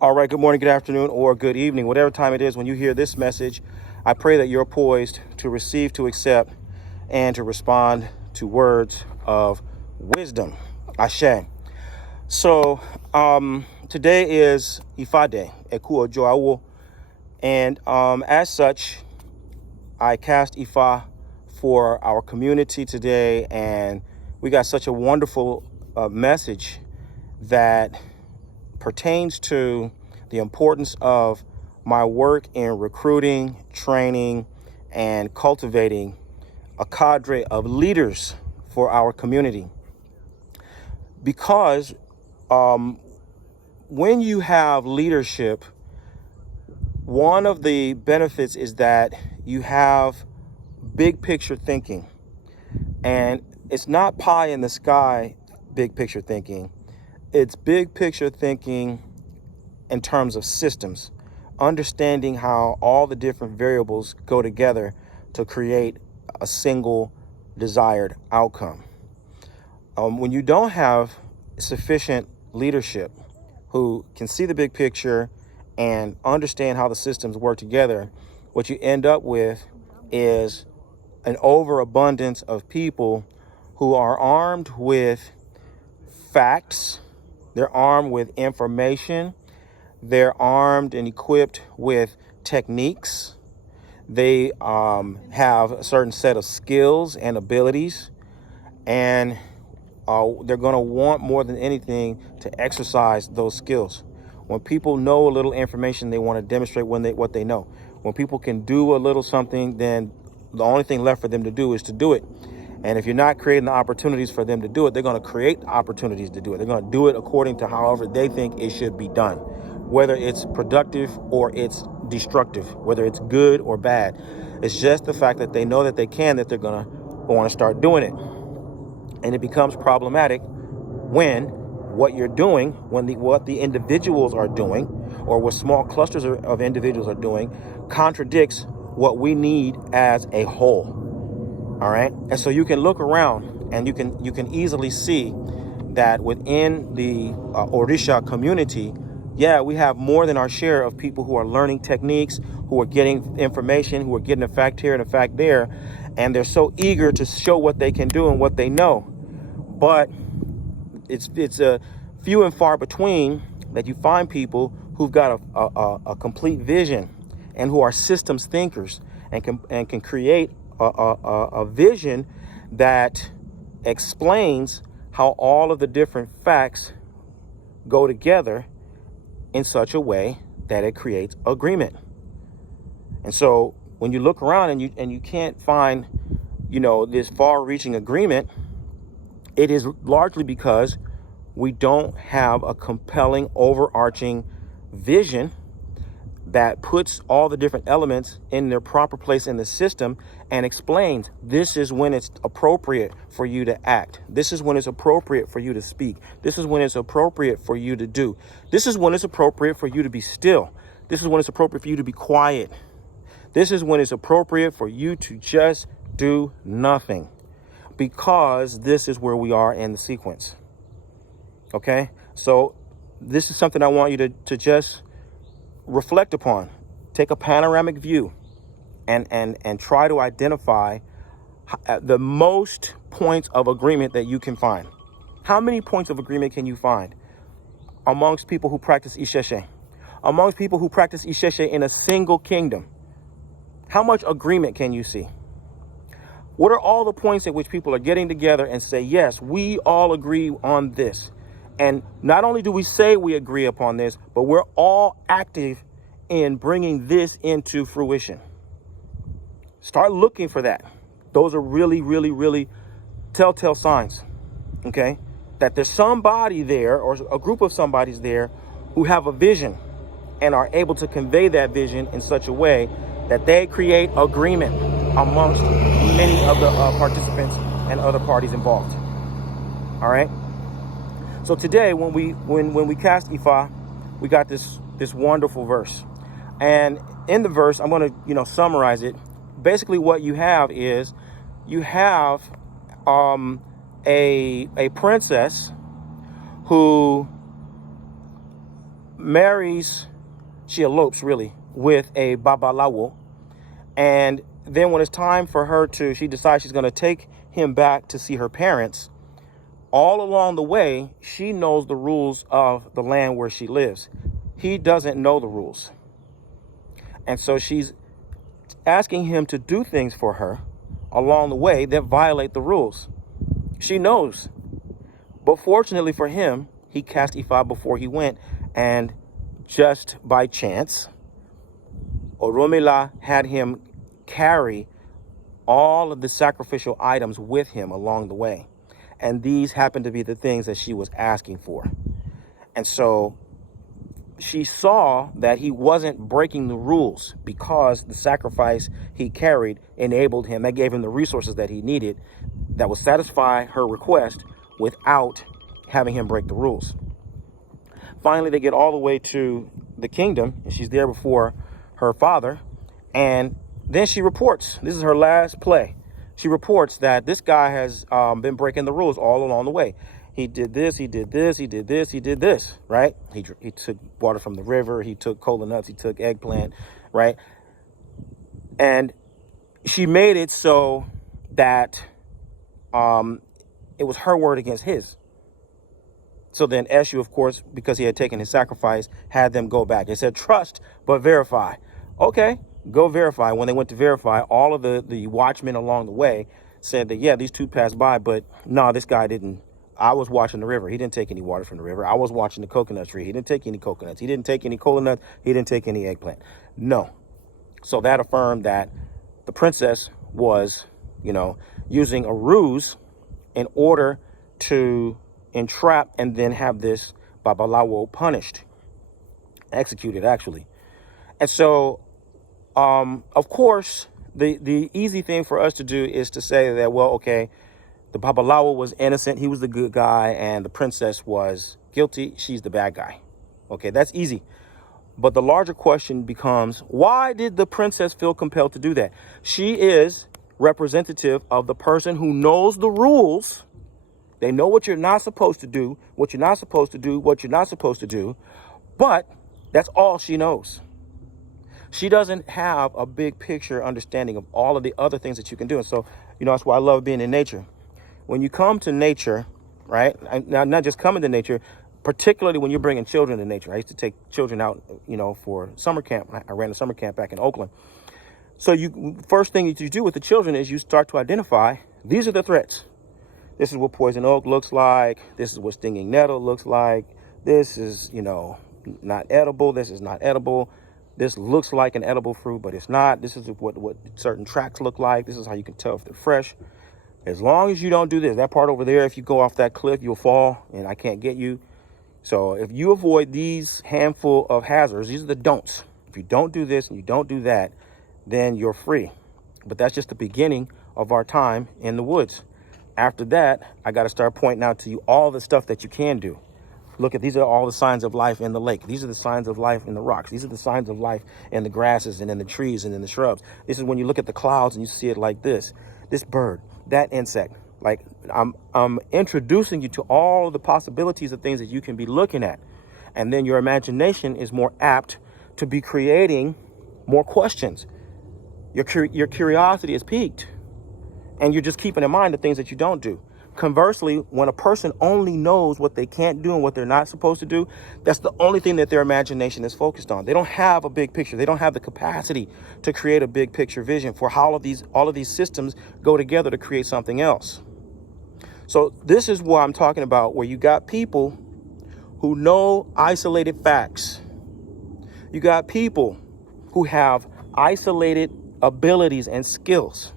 All right, good morning, good afternoon, or good evening, whatever time it is when you hear this message. I pray that you're poised to receive, to accept, and to respond to words of wisdom. Ashe. So, today is Ifa Day, Eku Ojo Awo, and as such, I cast Ifa for our community today, and we got such a wonderful message that pertains to the importance of my work in recruiting, training, and cultivating a cadre of leaders for our community. Because when you have leadership, one of the benefits is that you have big picture thinking. And it's not pie in the sky big picture thinking. It's big picture thinking in terms of systems, understanding how all the different variables go together to create a single desired outcome. When you don't have sufficient leadership who can see the big picture and understand how the systems work together, what you end up with is an overabundance of people who are armed with facts, they're armed with information, they're armed and equipped with techniques. They have a certain set of skills and abilities, and they're going to want more than anything to exercise those skills. When people know a little information, they want to demonstrate what they know. When people can do a little something, then the only thing left for them to do is to do it. And if you're not creating the opportunities for them to do it, they're going to create opportunities to do it. They're going to do it according to however they think it should be done, whether it's productive or it's destructive, whether it's good or bad. It's just the fact that they know that they can, that they're going to want to start doing it. And it becomes problematic when what you're doing, what the individuals are doing, or what small clusters of individuals are doing, contradicts what we need as a whole. All right. And so you can look around and you can easily see that within the Orisha community, we have more than our share of people who are learning techniques, who are getting information, who are getting a fact here and a fact there. And they're so eager to show what they can do and what they know. But it's a few and far between that you find people who've got a complete vision and who are systems thinkers and can create a vision that explains how all of the different facts go together in such a way that it creates agreement. And so when you look around and you can't find, this far-reaching agreement, it is largely because we don't have a compelling, overarching vision that puts all the different elements in their proper place in the system and explains this is when it's appropriate for you to act. This is when it's appropriate for you to speak. This is when it's appropriate for you to do. This is when it's appropriate for you to be still. This is when it's appropriate for you to be quiet. This is when it's appropriate for you to just do nothing, because this is where we are in the sequence. Okay? So this is something I want you to just reflect upon. Take a panoramic view and try to identify the most points of agreement that you can find. How many points of agreement can you find amongst people who practice Isheshe? Amongst people who practice Isheshe in a single kingdom? How much agreement can you see? What are all the points at which people are getting together and say, yes, we all agree on this? And not only do we say we agree upon this, but we're all active in bringing this into fruition. Start looking for that. Those are really, really, really telltale signs, okay? That there's somebody there or a group of somebodies there who have a vision and are able to convey that vision in such a way that they create agreement amongst many of the participants and other parties involved. All right? So today, when we cast Ifa, we got this wonderful verse, and in the verse, I'm going to summarize it. Basically, what you have is you have a princess who she elopes really with a babalawo. And then when it's time for her she decides she's going to take him back to see her parents. All along the way, she knows the rules of the land where she lives. He doesn't know the rules. And so she's asking him to do things for her along the way that violate the rules. She knows. But fortunately for him, he cast Ifa before he went. And just by chance, Orunmila had him carry all of the sacrificial items with him along the way. And these happened to be the things that she was asking for. And so she saw that he wasn't breaking the rules because the sacrifice he carried enabled him. That gave him the resources that he needed that would satisfy her request without having him break the rules. Finally, they get all the way to the kingdom, and she's there before her father. And then she reports, this is her last play. She reports that this guy has been breaking the rules all along the way. He did this, he did this, he did this, he did this, right? He took water from the river, he took cola nuts, he took eggplant, right? And she made it so that it was her word against his. So then Eshu, of course, because he had taken his sacrifice, had them go back. They said, trust, but verify. Okay, go verify. When they went to verify, all of the watchmen along the way said that, yeah, these two passed by, but no, this guy didn't. I was watching the river. He didn't take any water from the river. I was watching the coconut tree. He didn't take any coconuts. He didn't take any cola nuts. He didn't take any eggplant. No. So that affirmed that the princess was, using a ruse in order to entrap and then have this babalawo punished, executed actually. And so, of course, the easy thing for us to do is to say that, well, okay, the babalawo was innocent, he was the good guy, and the princess was guilty, she's the bad guy. Okay, that's easy. But the larger question becomes, why did the princess feel compelled to do that? She is representative of the person who knows the rules. They know what you're not supposed to do, what you're not supposed to do, what you're not supposed to do. But that's all she knows. She doesn't have a big picture understanding of all of the other things that you can do. And so, that's why I love being in nature. When you come to nature, right? Now, not just coming to nature, particularly when you're bringing children to nature. I used to take children out, for summer camp. I ran a summer camp back in Oakland. So first thing that you do with the children is you start to identify, these are the threats. This is what poison oak looks like. This is what stinging nettle looks like. This is, not edible. This is not edible. This looks like an edible fruit, but it's not. This is what certain tracks look like. This is how you can tell if they're fresh. As long as you don't do this, that part over there, if you go off that cliff, you'll fall and I can't get you. So if you avoid these handful of hazards, these are the don'ts. If you don't do this and you don't do that, then you're free. But that's just the beginning of our time in the woods. After that, I got to start pointing out to you all the stuff that you can do. Look these are all the signs of life in the lake. These are the signs of life in the rocks. These are the signs of life in the grasses and in the trees and in the shrubs. This is when you look at the clouds and you see it like this bird, that insect. Like I'm introducing you to all the possibilities of things that you can be looking at. And then your imagination is more apt to be creating more questions. Your curiosity is piqued. And you're just keeping in mind the things that you don't do. Conversely, when a person only knows what they can't do and what they're not supposed to do, that's the only thing that their imagination is focused on. They don't have a big picture. They don't have the capacity to create a big picture vision for how all of these systems go together to create something else. So this is what I'm talking about, where you got people who know isolated facts. You got people who have isolated abilities and skills.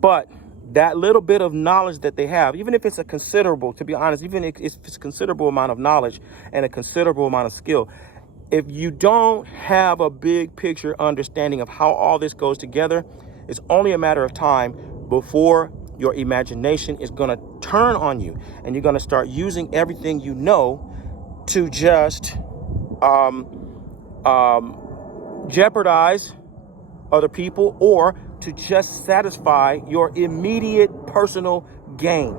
But that little bit of knowledge that they have, even if it's a considerable, to be honest, even if it's a considerable amount of knowledge and a considerable amount of skill, if you don't have a big picture understanding of how all this goes together, it's only a matter of time before your imagination is going to turn on you and you're going to start using everything you know to just jeopardize other people or to just satisfy your immediate personal gain.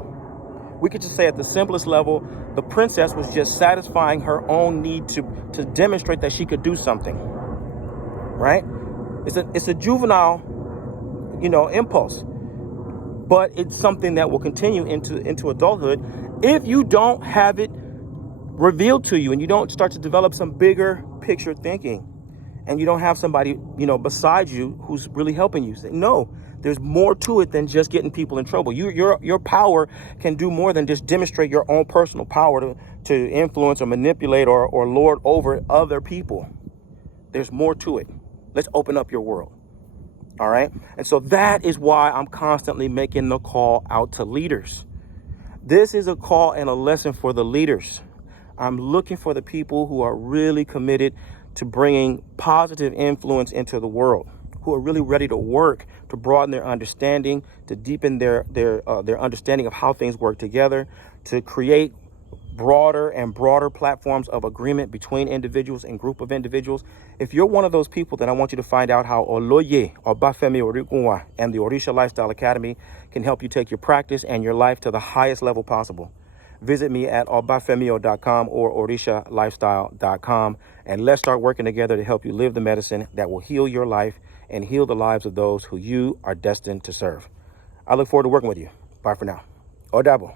We could just say at the simplest level, The princess was just satisfying her own need to demonstrate that she could do something, right? It's a juvenile, impulse, but it's something that will continue into adulthood if you don't have it revealed to you and you don't start to develop some bigger picture thinking, and you don't have somebody, beside you who's really helping you. Say, no, there's more to it than just getting people in trouble. Your power can do more than just demonstrate your own personal power to influence or manipulate or lord over other people. There's more to it. Let's open up your world. All right. And so that is why I'm constantly making the call out to leaders. This is a call and a lesson for the leaders. I'm looking for the people who are really committed to bringing positive influence into the world, who are really ready to work to broaden their understanding, to deepen their understanding of how things work together, to create broader and broader platforms of agreement between individuals and group of individuals. If you're one of those people, then I want you to find out how Oloye, Obafemi Orikunwa, and the Orisha Lifestyle Academy can help you take your practice and your life to the highest level possible. Visit me at obafemio.com or orishalifestyle.com, and let's start working together to help you live the medicine that will heal your life and heal the lives of those who you are destined to serve. I look forward to working with you. Bye for now. Odabo.